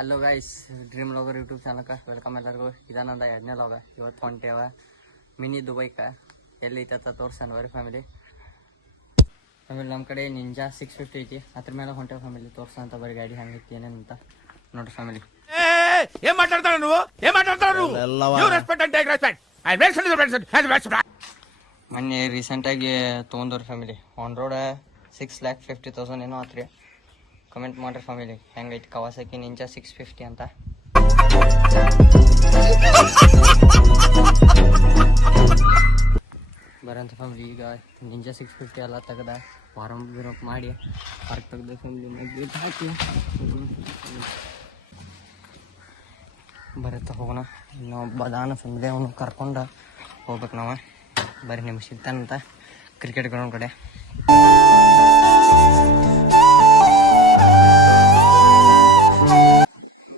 Hello guys, dream logger YouTube ಚಾನಲ್ಗೆ welcome ಎಲ್ಲರಿಗೂ. ಇದಾನಂದ 2ನೇ ಲಾಗ. ಇವತ್ತು ಹೊಂಟೇವ ಮಿನಿ ದುಬೈಕ. ಎಲ್ಲೈತ ತೋರ್ಸಣ ಬರೀ ಫ್ಯಾಮಿಲಿ. ನಮ್ಮ ಕಡೆ ನಿಂಜಾ 650 ಐತಿ, ಅದ್ರ ಮೇಲೆ ಹೊಂಟೇವ ಫ್ಯಾಮಿಲಿ. ತೋರ್ಸಂತ ಬರೀ ಗಾಡಿ ಹೆಂಗೈತಿ ಏನೇನಂತ ನೋಡ್ರಿ ಫ್ಯಾಮಿಲಿ. ಮೊನ್ನೆ ರೀಸೆಂಟಾಗಿ ತೊಗೊಂಡ್ರಿ ಫ್ಯಾಮಿಲಿ. ಆನ್ ರೋಡ್ 6,50,000 ಏನೋ ಆತ್ರಿ. ಕಮೆಂಟ್ ಮಾಡ್ರಿ ಫ್ಯಾಮಿಲಿ, ಹೆಂಗೈತಿ ಕವಾಸಕಿ ನಿಂಜಾ 650 ಅಂತ. ಬರಂತ ಫ್ಯಾಮಿಲಿ. ಈಗ ನಿಂಜಾ 650 ಎಲ್ಲ ತೆಗೆದ ವಾರಂ ಬಿರೋಕ್ ಮಾಡಿ ಪಾರ್ಕ್ ತೆಗ್ದು ಫ್ಯಾಮಿಲಿ ಗೇಟ್ ಹಾಕಿ ಬರತ್ತ ಹೋಗೋಣ. ಇನ್ನೊಬ್ಬ ದಾನ ಫ್ಯಾಮಿಲಿ, ಅವನು ಕರ್ಕೊಂಡು ಹೋಗ್ಬೇಕು ನಾವು. ಬರೀ ನಿಮ್ಗೆ ಸಿಗ್ತಾನಂತ ಕ್ರಿಕೆಟ್ ಗ್ರೌಂಡ್ ಕಡೆ.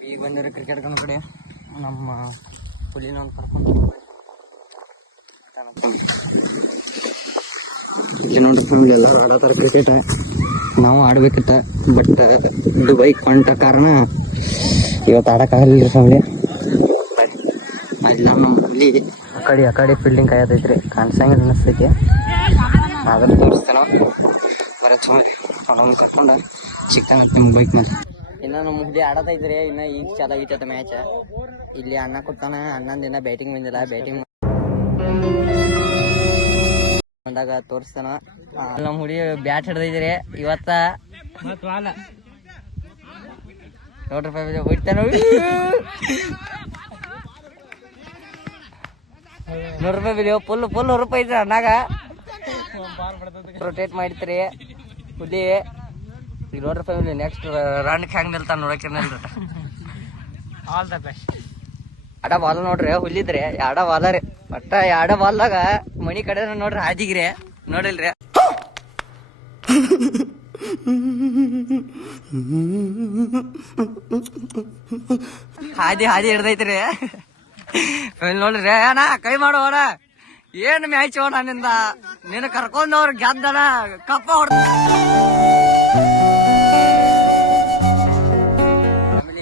ಈಗ ಬಂದಿರೋ ಕ್ರಿಕೆಟ್ ಗ್ರೌಂಡ್ ಕಡೆ ನಮ್ಮ ಹುಲಿನ ಒಂದು ಕರ್ಕೊಂಡು ನೋಡಿ ಫ್ಯಾಮಿಲಿ. ಎಲ್ಲರೂ ಆಡೋತಾರೆ ಕ್ರಿಕೆಟ್, ನಾವು ಆಡ್ಬೇಕಿತ್ತ. ಬಟ್ ದುಬೈ ಕೊಂಟ ಕಾರಣ ಇವತ್ತು ಆಡೋಕ್ಕಾಗಲಿಲ್ಲ ಫ್ಯಾಮಿಲಿ. ಎಲ್ಲ ನಮ್ಮ ಹುಲಿ ಆ ಕಡೆ ಫೀಲ್ಡಿಂಗ್ ಕಾಯತೈತ್ರಿ, ಕಾಣಿಸಂಗಿಲ್ಲ ಅನ್ನಿಸ್ತೈತಿ. ಆದ್ರೆ ತೋರಿಸ್ತಾನ ಬರತ್ತೆ ಫ್ಯಾಮಿಲಿ. ಅವನೊಂದು ಕರ್ಕೊಂಡು ಸಿಗ್ತಾನಂತ ನಿಮ್ಮ ಬೈಕ್ ಮೇಲೆ. ಇನ್ನು ನಮ್ಮ ಹುಲಿ ಆಡತೈತ್ರಿ. ಇನ್ನು ಈಗ ಚೆನ್ನಾಗೈತದ ಮ್ಯಾಚ್. ಇಲ್ಲಿ ಅಣ್ಣ ಕೊಡ್ತಾನ. ಅಣ್ಣಂದಿನ ಬ್ಯಾಟಿಂಗ್ ಬಂದಿಲ್ಲ, ಬ್ಯಾಟಿಂಗ್ ಬಂದಾಗ ತೋರಿಸ್ತಾನ. ನಮ್ಮ ಹುಡಿ ಬ್ಯಾಟ್ ಹಿಡ್ದೈತ್ರಿ ಇವತ್ತ. ನೋಡ್ರಿ ಫ್ಯಾಮಿಲಿ, ಹೊಡಿತಾನ ನೋಡ್ರಿ ಫ್ಯಾಮಿಲಿ. ಫುಲ್ ಹೊರಪ ಐತ್ರಿ ಅಣ್ಣಾಗ. ರೊಟೇಟ್ ಮಾಡಿತ್ರಿ ಹುಲಿ. ಈಗ ನೋಡ್ರಿ ಫ್ಯಾಮಿಲಿ, ನೆಕ್ಸ್ಟ್ ರನ್ಗೆ ಹೆಂಗ್ ನಿಲ್ತಾನ ನೋಡಕ್ಕೆ. All the best. ಆಡ ಬಾಲ್ ನೋಡ್ರಿ ಹುಲಿದ್ರಿ, ಎರಡ ಬಾಲ ರೀ. ಒಟ್ಟ ಎರಡ ಬಾಲ್ದಾಗ ಮನಿ ಕಡೆ ನೋಡ್ರಿ ಹಾದಿಗ್ರಿ, ನೋಡಿಲ್ರಿ. ಹಾದಿ ಹಿಡ್ದೈತ್ರಿ ನೋಡ್ರಿ. ಅಣ್ಣ ಕೈ ಮಾಡು ಅಣ್ಣ, ಏನ್ ಮ್ಯಾಚ್ ಅಣ್ಣ ನಿಂದ. ನಿನ್ನ ಕರ್ಕೊಂಡವ್ರು ಗೆದ್ದಣ ಕಪ್ಪ ಹೊಡ್ದ.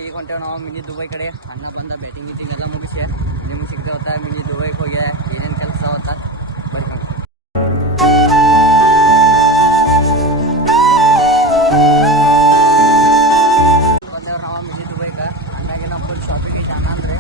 ಈಗ ಹೊಂಟೇವ್ ನಾವು ಮಿನಿ ದುಬೈ ಕಡೆ. ಅಣ್ಣ ಬಂದ ಬ್ಯಾಟಿಂಗ್ ಗೀಟಿಂಗ್ ಎಲ್ಲ ಮುಗಿಸಿ ನಿಮ್ಗೆ ಸಿಗ್ತಾವತ್ತ. ಮಿನಿ ದುಬೈಗೆ ಹೋಗಿ ಏನೇನು ಕೆಲಸ ಅವತ್ತ ಬರೀ ಬಂದೇವ್ರು ನಾವು ಮಿನಿ ದುಬೈಗೆ. ಹಂಗಾಗಿ ನಾವು ಫುಲ್ ಶಾಪಿಂಗ್ ಐತೆ. ಅಣ್ಣ ಅಂದ್ರೆ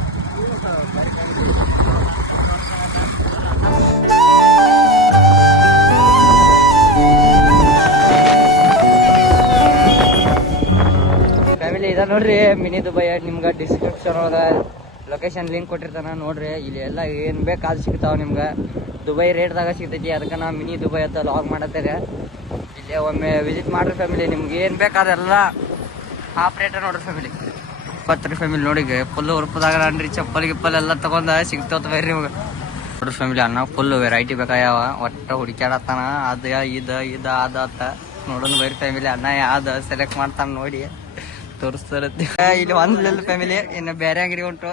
ಫ್ಯಾಮಿಲಿ. ಇದ ನೋಡ್ರಿ ಮಿನಿ ದುಬೈ. ನಿಮ್ಗೆ ಡಿಸ್ಕ್ರಿಪ್ಷನ್ ಒಳಗ ಲೊಕೇಶನ್ ಲಿಂಕ್ ಕೊಟ್ಟಿರ್ತಾನ, ನೋಡ್ರಿ. ಇಲ್ಲಿ ಎಲ್ಲ ಏನ್ ಬೇಕಾದ್ ಸಿಗ್ತಾವ ನಿಮ್ಗೆ. ದುಬೈ ರೇಟ್ದಾಗ ಸಿಗ್ತೈತಿ. ಅದಕ್ಕೆ ನಾ ಮಿನಿ ದುಬೈ ಅಂತ ಲಾಗ್ ಮಾಡತ್ತೇನೆ. ಇಲ್ಲೇ ಒಮ್ಮೆ ವಿಸಿಟ್ ಮಾಡ್ರಿ ಫ್ಯಾಮಿಲಿ. ನಿಮ್ಗೆ ಏನ್ ಬೇಕಾದೆಲ್ಲ ಹಾಫ್ ರೇಟ್ ನೋಡ್ರಿ ಫ್ಯಾಮಿಲಿ. 20 ಫ್ಯಾಮಿಲಿ. ನೋಡಿ ಫುಲ್ ಉರುಪದಾಗ ಅನ್ರಿ, ಚಪ್ಪಲ್ ಗಿಪ್ಪಲ್ ಎಲ್ಲ ತಗೊಂಡ ಸಿಗ್ತಾವತ್ ಬೇರೆ ನಿಮ್ಗೆ. ನೋಡ್ರಿ ಫ್ಯಾಮಿಲಿ, ಅಣ್ಣ ಫುಲ್ ವೆರೈಟಿ ಬೇಕಾಗ್ಯಾವ. ಒಟ್ಟ ಹುಡುಕ್ಯಾಡತ್ತಾನ. ಅದ ಇದ ಅದ ನೋಡೋಣ ಬೈರಿ ಫ್ಯಾಮಿಲಿ. ಅಣ್ಣ ಯಾವ್ದು ಸೆಲೆಕ್ಟ್ ಮಾಡ್ತಾನ ನೋಡಿ ತೋರಿಸ್ತಾರತ್ತೆ. ಇಲ್ಲಿ ಒಂದ್ಲಿಲ್ಲ ಫ್ಯಾಮಿಲಿ, ಇನ್ನು ಬೇರೆ ಅಂಗಡಿ ಉಂಟು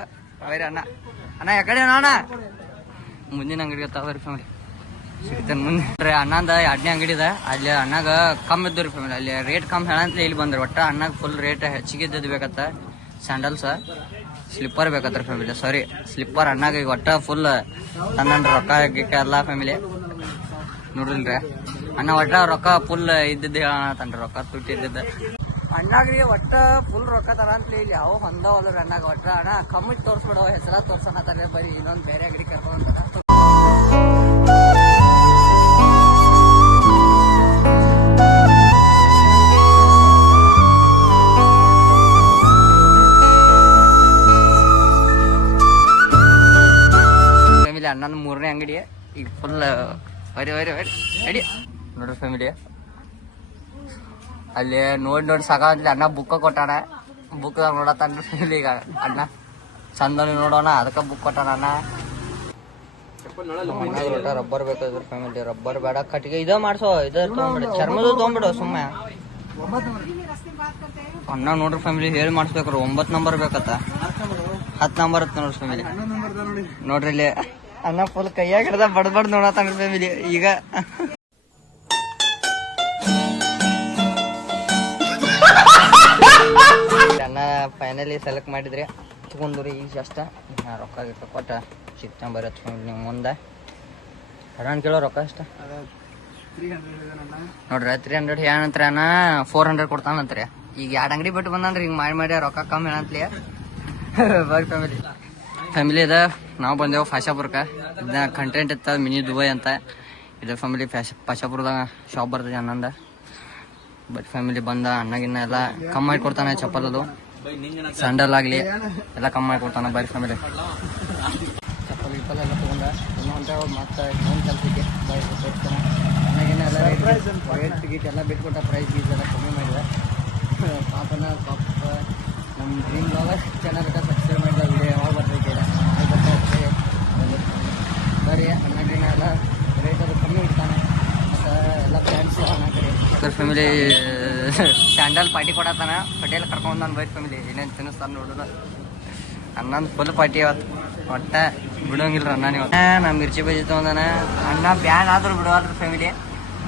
ಬೈರಿ. ಅಣ್ಣ ಯಾಕಡೆ ಅಣ್ಣ ಮುಂದಿನ ಅಂಗಡಿ ಬರ್ರಿ ಫ್ಯಾಮಿಲಿ. ಸಿಗ್ತಾನೆ ಮುಂದೆ. ಅಣ್ಣಂದ 2ನೇ ಅಂಗಡಿ ಇದೆ. ಅಲ್ಲಿ ಅಣ್ಣಾಗ ಕಮ್ಮಿ ಇದ್ದು ರೀ ಫ್ಯಾಮಿಲಿ. ಅಲ್ಲಿ ರೇಟ್ ಕಮ್ಮಿ ಹೇಳಂತಲೇ ಇಲ್ಲಿ ಬಂದ್ರಿ. ಒಟ್ಟ ಅಣ್ಣಾಗ ಫುಲ್ ರೇಟ್ ಹೆಚ್ಚಿಗೆ ಇದ್ದದ್ದು ಬೇಕತ್ತ. ಸ್ಯಾಂಡಲ್ಸ್ ಸ್ಲಿಪ್ಪರ್ ಬೇಕತ್ರಿ ಫ್ಯಾಮಿಲಿ. ಸಾರಿ, ಸ್ಲಿಪ್ಪರ್ ಅಣ್ಣಾಗ ಈಗ ಒಟ್ಟ ಫುಲ್ ತನ್ನ ರೊಕ್ಕ ಗಿಕ್ಕ ಎಲ್ಲ ಫ್ಯಾಮಿಲಿ. ನೋಡಿಲ್ರಿ ಅಣ್ಣ, ಒಟ್ಟ ರೊಕ್ಕ ಫುಲ್ ಇದ್ದಿದ್ದು ಹೇಳತನ್ರಿ. ರೊಕ್ಕ ತುಟ್ಟಿ ಇದ್ದಿದ್ದ ಅಣ್ಣಾಗ್ರಿ ಒಟ್ಟ ಫುಲ್ ರೊಕ್ಕ ತರ ಅಂತ ಇಲ್ಲಿ ಯಾವ ಹೊಂದವಲ್ರಿ ಅಣ್ಣಾಗ. ಒಟ್ಟ ಅಣ್ಣ ಕಮ್ಮಿ ತೋರ್ಸ್ಬಿಡವ, ಹೆಸರ ತೋರ್ಸಣತಾರೆ. ಬರೀ ಇನ್ನೊಂದು ಬೇರೆ ಅಂಗಡಿ ಕರ್ಕೊಂಡ್ ಫ್ಯಾಮಿಲಿ. ಅಣ್ಣನ 3ನೇ ಅಂಗಡಿ ಈಗ ಫುಲ್ ಬರಿ ರೆಡಿ ನೋಡ್ರಿ ಫ್ಯಾಮಿಲಿ. ಅಲ್ಲಿ ನೋಡಿ ಸಾಕಾಗ್ಲಿ. ಅಣ್ಣ ಬುಕ್ ಕೊಟ್ಟಾನ. ಬುಕ್ ನೋಡತ್ತಾನ ಫ್ಯಾಮಿಲಿ. ಈಗ ಅಣ್ಣ ಚಂದ ನೋಡೋಣ ಅದಕ್ಕೆ ಬುಕ್ ಕೊಟ್ಟಾನ ಅಣ್ಣ. ರಬ್ಬರ್ ಬೇಕಾದ್ರೆ ಫ್ಯಾಮಿಲಿ. ರಬ್ಬರ್ ಬೇಡ, ಕಟ್ಟಿಗೆ ಇದ ಮಾಡ್ಸೋ. ಇದ ತೊಗೊಂಡ್ಬಿಡ, ಚರ್ಮದ ತೊಗೊಂಡ್ಬಿಡು ಸುಮ್ಮ. ಅಣ್ಣ ನೋಡ್ರಿ ಫ್ಯಾಮಿಲಿ, ಹೇಳಿ ಮಾಡಿಸ್ಬೇಕ್ರಿ. 9 ನಂಬರ್ ಬೇಕತ್ತ. 10 ನಂಬರ್ ಇತ್ತು ನೋಡ್ರಿ ಫ್ಯಾಮಿಲಿ. ನೋಡ್ರಿ ಇಲ್ಲಿ ಅಣ್ಣ ಫುಲ್ ಕೈಯಾಗ ಹಿಡ್ದ ಬಡ್ಬಡ್ ನೋಡತ್ತಾನ ಫ್ಯಾಮಿಲಿ. ಈಗ ಅಣ್ಣ ಫೈನಲಿ ಸೆಲೆಕ್ಟ್ ಮಾಡಿದ್ರಿ ತೊಗೊಂಡ್ರಿ ಈಗ ಜಸ್ಟ್ ರೊಕ್ಕ ಗಿಕ್ಕ ಕೊಟ್ಟ ಸಿಗ್ತಾನೆ ಬರತ್ತೆ ಫ್ಯಾಮಿಲಿ ನಿಮ್ಮ ಮುಂದೆ ಅಣ್ಣ ಕೇಳೋ ರೊಕ್ಕ ಅಷ್ಟ ನೋಡ್ರಿ 300 ಏನಂತ್ರ 400 ಕೊಡ್ತಾನಂತ್ರಿ ಈಗ 2 ಅಂಗಡಿ ಬಿಟ್ಟು ಬಂದನ್ರಿ ಹಿಂಗೆ ಮಾಡಿ ರೊಕ್ಕ ಕಮ್ಮಿ ಏನಂತಲಿ ಬರ್ರಿ ಫ್ಯಾಮಿಲಿ ಇದೆ ನಾವು ಬಂದೆವು ಫಾಶಾಪುರಕ್ಕೆ ಇದನ್ನ ಕಂಟೆಂಟ್ ಇತ್ತ ಮಿನಿ ದುಬೈ ಅಂತ ಇದು ಫ್ಯಾಮಿಲಿ ಫಾಶಾಪುರದಾಗ ಶಾಪ್ ಬರ್ತದೆ ಅನ್ನಂದ ಬಟ್ ಫ್ಯಾಮಿಲಿ ಬಂದ ಅಣ್ಣಗಿನ್ನ ಎಲ್ಲ ಕಮ್ಮಿ ಮಾಡಿ ಕೊಡ್ತಾನೆ ಚಪ್ಪಲ್ ಅದು ಸ್ಯಾಂಡಲ್ ಆಗಲಿ ಎಲ್ಲ ಕಮ್ಮಿ ಮಾಡಿ ಕೊಡ್ತಾನೆ ಬರೀ ಫ್ಯಾಮಿಲಿ ಚಪ್ಪಲ್ ಗಿಪ್ಪಲ್ ಎಲ್ಲ ತೊಗೊಂಡ ಇನ್ನೊಂದು ಮತ್ತೆ ಇನ್ನೊಂದು ಕೆಲಸಕ್ಕೆ ಬೈಕ್ ತೋರಿಸ್ತಾನೆ ಅಣ್ಣಗಿನ್ನ ಎಲ್ಲ ರೇಟ್ ಗೀಟ್ ಎಲ್ಲ ಬಿಟ್ಕೊಟ್ಟ ಪ್ರೈಸ್ ಗೀಸ್ ಎಲ್ಲ ಕಮ್ಮಿ ಮಾಡಿದೆ ಪಾಪನ ಪಾಪ ನಮ್ಮ ಡ್ರೀಮ್ ಬ್ಲಾಗರ್ ಚಾನಲ್ ಸಬ್ಸ್ಕ್ರೈಬ್ ಮಾಡಿದ ವಿಡಿಯೋ ಯಾವಾಗ ಬರ್ತೈತೆ ಬರೀ ಅಣ್ಣಗಿನ್ನ ಎಲ್ಲ ರೇಟ್ ಅದು ಕಮ್ಮಿ ಇಡ್ತಾನೆ ಮತ್ತು ಎಲ್ಲ ಫ್ರೆಂಡ್ಸ್ ಕಡೆ ಫ್ಯಾಮಿಲಿ ಸ್ಯಾಂಡಲ್ ಪಾರ್ಟಿ ಕೊಡತ್ತಾನ ಪಟೇಲ್ ಕರ್ಕೊಂಡು ನಾನು ಬೈಕ್ ಫ್ಯಾಮಿಲಿ ಏನೇನು ತಿನ್ನಿಸ್ತಾನೆ ನೋಡೋದು ಅನ್ನೊಂದು ಫುಲ್ ಪಾರ್ಟಿ ಅವತ್ತು ಒಟ್ಟ ಬಿಡೋಂಗಿಲ್ಲ ಅಣ್ಣ ನೀವು ನಾ ಮಿರ್ಚಿ ಬಜ್ಜಿ ತೊಗೊಂಡಾನ ಅಣ್ಣ ಬ್ಯಾನ್ ಆದ್ರೂ ಬಿಡೋಲ್ರಿ ಫ್ಯಾಮಿಲಿ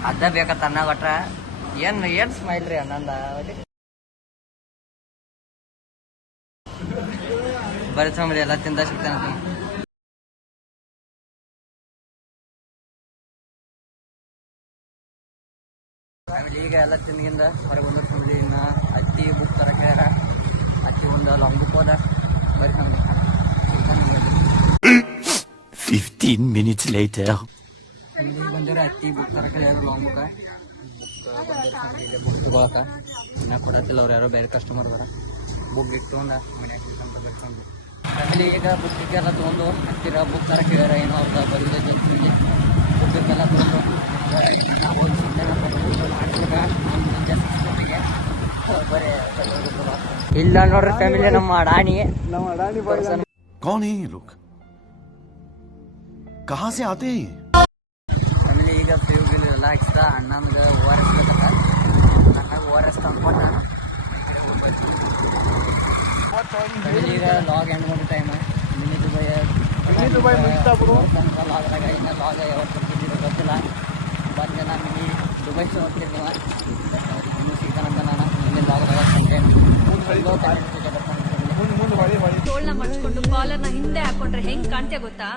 ಅದ ಬೇಕತ್ತ ಅನ್ನ ಕೊಟ್ರ ಏನು ಸ್ಮೈಲ್ ರೀ ಅಣ್ಣಂದ ಬರೀ ಫ್ಯಾಮಿಲಿ ಎಲ್ಲ ತಿಂದ ಸಿಗ್ತಾನೆ ಫ್ಯಾಮಿಲಿ ಈಗ ಎಲ್ಲ ತಿಂದಿಂದ ಹೊರಗೆ ಬಂದ ಫ್ಯಾಮಿಲಿ ಇನ್ನು ಅತ್ತಿ ಬುಕ್ ತರಕ್ಕೆ ಹೇಳ್ಯಾರ ಅತ್ತಿ ಒಂದು ಲಾಂಗ್ ಬುಕ್ ಹೋದ ಬರೀ ಫ್ಯಾಮಿಲಿ 15 minutes later. ಇಲ್ಲಿ ಬಂದಿರೋ ಅತ್ತಿ ಬುಕ್ ತರಕ್ಕೆ ಹೇಳ್ಯಾರ ಲಾಂಗ್ ಬುಕ್ ತಗೊಳಕ ಇನ್ನ ಕೊಡತ್ತಿಲ್ಲ ಅವ್ರು ಯಾರೋ ಬೇರೆ ಕಸ್ಟಮರ್ ಬರ ಬುಕ್ ಗಿಕ್ ತೊಗೊಂಡ ಮನ್ಯಾಗ ಅಂತ ಬರ್ಕೊಂಡು ಫ್ಯಾಮಿಲಿ ಈಗ ಬುಕ್ಕಿಗೆಲ್ಲ ತೊಗೊಂಡು ಹತ್ತಿರ ಬುಕ್ ತರಕ್ಕೆ ಹೇಳ್ಯಾರ ಏನೋ ಅವ್ರದ್ದು ಬರೀದೇ ಜಲ್ದಿ ಬುಕ್ಕೆಲ್ಲ ತೊಗೊಂಡು ಇಲ್ಲ ನೋಡ್ರಿ ಫ್ಯಾಮಿಲಿ ನಮ್ಮ ಅಡಾಣಿ कौन है ये लोग कहाँ से आते हैं ಫ್ಯಾಮಿಲಿ ಈಗ ಪಿ ಯು ಎಲ್ಲ ಹಾಕ್ಸಿದ ಅಣ್ಣಂಗೆ ಓ ಆರ್ ಎಸ್ ಬೇಕಲ್ಲ ಅಣ್ಣಗೆ ಓ ಆರ್ ಎಸ್ ತಂದ್ಕೊಂಡ ಫ್ಯಾಮಿಲಿ ಈಗ ಲಾಗ್ ಎಂಡ್ ಮಾಡೋ ಟೈಮ್ ಮಿನಿ ದುಬೈ ಲಾಗ್ದಾಗ ಇನ್ನು ಲಾಗ್ ಯಾವತ್ತು ಬರ್ತಿದ್ದೀರೋ ಗೊತ್ತಿಲ್ಲ ಬಂದು ನಾನು ಮಿನಿ ದುಬೈ ಹೋಗ್ತೀನಿ ನೀವು ಇನ್ನೂ ಸಿಗ್ತಾನಂತ ನಾನು ಮಿನಿ ಲಾಗ್ದಾಗ ಕಂಟೆಂಟ್ ತೋಳ್ನ ಮಡ್ಚ್ಕೊಂಡು ಕಾಲರ್ನ ಹಿಂದೆ ಹಾಕೊಂಡ್ರೆ ಹೆಂಗ್ ಕಾಣ್ತೆ ಗೊತ್ತಾ